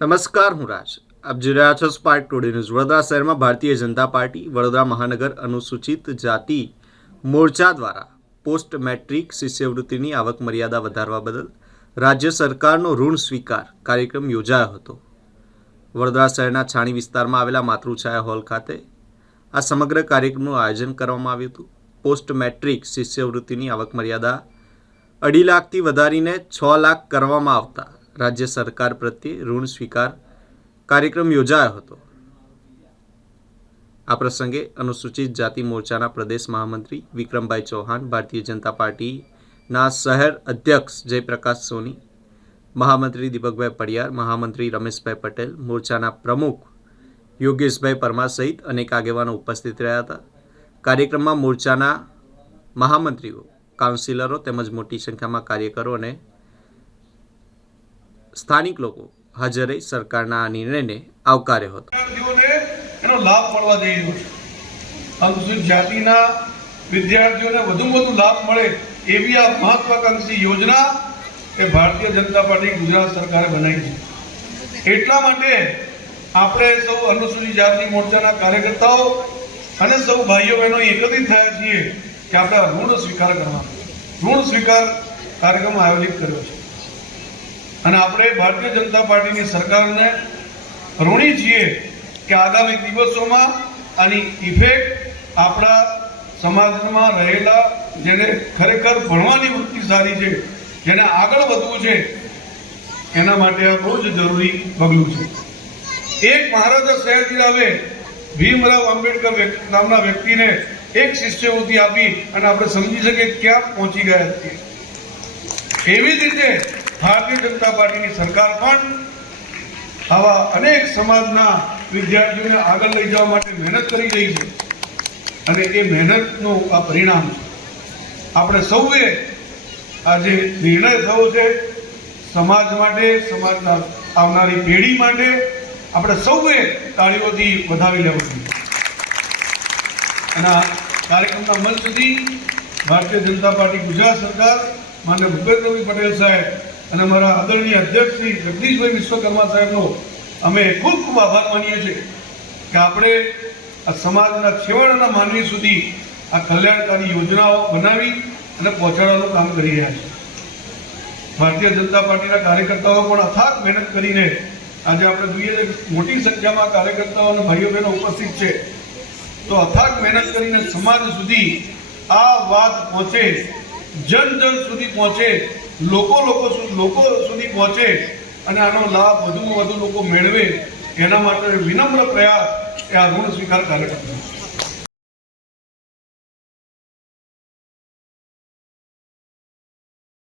નમસ્કાર, હું રાજ. આપ જોઈ રહ્યા છો સ્પાર્ક ટુડે ન્યૂઝ. વડોદરા શહેરમાં ભારતીય જનતા પાર્ટી વડોદરા મહાનગર અનુસૂચિત જાતિ મોરચા દ્વારા પોસ્ટ મેટ્રિક શિષ્યવૃત્તિની આવક મર્યાદા વધારવા બદલ રાજ્ય સરકારનો ઋણ સ્વીકાર કાર્યક્રમ યોજાયો હતો. વડોદરા શહેરના છાણી વિસ્તારમાં આવેલા માતૃછાયા હોલ ખાતે આ સમગ્ર કાર્યક્રમનું આયોજન કરવામાં આવ્યું હતું. પોસ્ટ મેટ્રિક શિષ્યવૃત્તિની આવક મર્યાદા 2.5 લાખથી વધારીને 6 લાખ કરવામાં આવતા રાજ્ય સરકાર પ્રત્યે ઋણ સ્વીકાર કાર્યક્રમ યોજાયો હતો. આ પ્રસંગે અનુસૂચિત જાતિ મોરચાના પ્રદેશ મહામંત્રી વિક્રમભાઈ ચૌહાણ, ભારતીય જનતા પાર્ટીના શહેર અધ્યક્ષ જયપ્રકાશ સોની, મહામંત્રી દીપકભાઈ પડિયાર, મહામંત્રી રમેશભાઈ પટેલ, મોરચાના પ્રમુખ યોગેશભાઈ પરમાર સહિત અનેક આગેવાનો ઉપસ્થિત રહ્યા હતા. કાર્યક્રમમાં મોરચાના મહામંત્રીઓ, કાઉન્સિલરો તેમજ મોટી સંખ્યામાં કાર્યકરો અને સ્થાનિક લોકો હાજર રહી સરકારના આ નિર્ણયને આવકાર્યો હતો. એનો લાભ મળવા જઈ રહ્યો છે. અનુસૂચિત જાતિના વિદ્યાર્થીઓને વધુમાં વધુ લાભ મળે એવી આ મહત્વાકાંક્ષી યોજના એ ભારતીય જનતા પાર્ટી ગુજરાત સરકારે બનાવી છે. એટલા માટે આપણે સૌ અનુસૂચિત જાતિ મોરચાના કાર્યકર્તાઓ અને સૌ ભાઈઓ બહેનો એકત્રિત થયા છીએ કે આપણે ઋણ સ્વીકાર કરવાનો ઋણ સ્વીકાર કાર્યક્રમ આયોજિત કર્યો છે. અને આપણે ભારતીય જનતા પાર્ટીની સરકારને ઋણી છીએ કે આગામી દિવસોમાં આની ઇફેક્ટ આપણા સમાજમાં રહેલા જેને ખરેખર ભણવાની વૃત્તિ સારી છે, જેને આગળ વધવું છે, એના માટે આ બહુ જ જરૂરી પગલું છે. એક મહારાજા સયાજીરાવે ભીમરાવ આંબેડકર નામના વ્યક્તિને એક શિષ્યવૃત્તિ આપી અને આપણે સમજી શકીએ ક્યાં પહોંચી ગયા છીએ. એવી જ રીતે ભારતીય જનતા પાર્ટીની સરકાર પણ આવા અનેક સમાજના વિદ્યાર્થીઓને આગળ લઈ જવા માટે મહેનત કરી રહી છે અને એ મહેનતનું આ પરિણામ છે. આપણે સૌએ આજે નિર્ણય થયો છે સમાજ માટે, સમાજના આવનારી પેઢી માટે આપણે સૌએ તાળીઓથી વધાવી લેવું જોઈએ. અને આ કાર્યક્રમના મંચ સુધી ભારતીય જનતા પાર્ટી ગુજરાત સરકાર માન્ય ભૂપેન્દ્રભાઈ પટેલ સાહેબ અને અમારા આદરણીય અધ્યક્ષ શ્રી જગદીશભાઈ વિશ્વકર્મા સાહેબનો અમે ખૂબ ખૂબ આભાર માનીએ છીએ કે આપણે આ સમાજના છેવાડાના માનવી સુધી આ કલ્યાણકારી યોજનાઓ બનાવી અને પહોંચાડવાનું કામ કરી રહ્યા છે. ભારતીય જનતા પાર્ટીના કાર્યકર્તાઓ પણ અથાગ મહેનત કરીને આજે આપણે જોઈએ કે મોટી સંખ્યામાં કાર્યકર્તાઓ અને ભાઈઓ બહેનો ઉપસ્થિત છે. તો અથાગ મહેનત કરીને સમાજ સુધી આ વાત પહોંચે, જન સુધી પહોંચે, લોકો સુધી પહોંચે અને આનો લાભ વધુમાં વધુ લોકો મેળવે એના માટે વિનમ્ર પ્રયાસ એ આ ઋણ સ્વીકાર કાર્યક્રમ છે.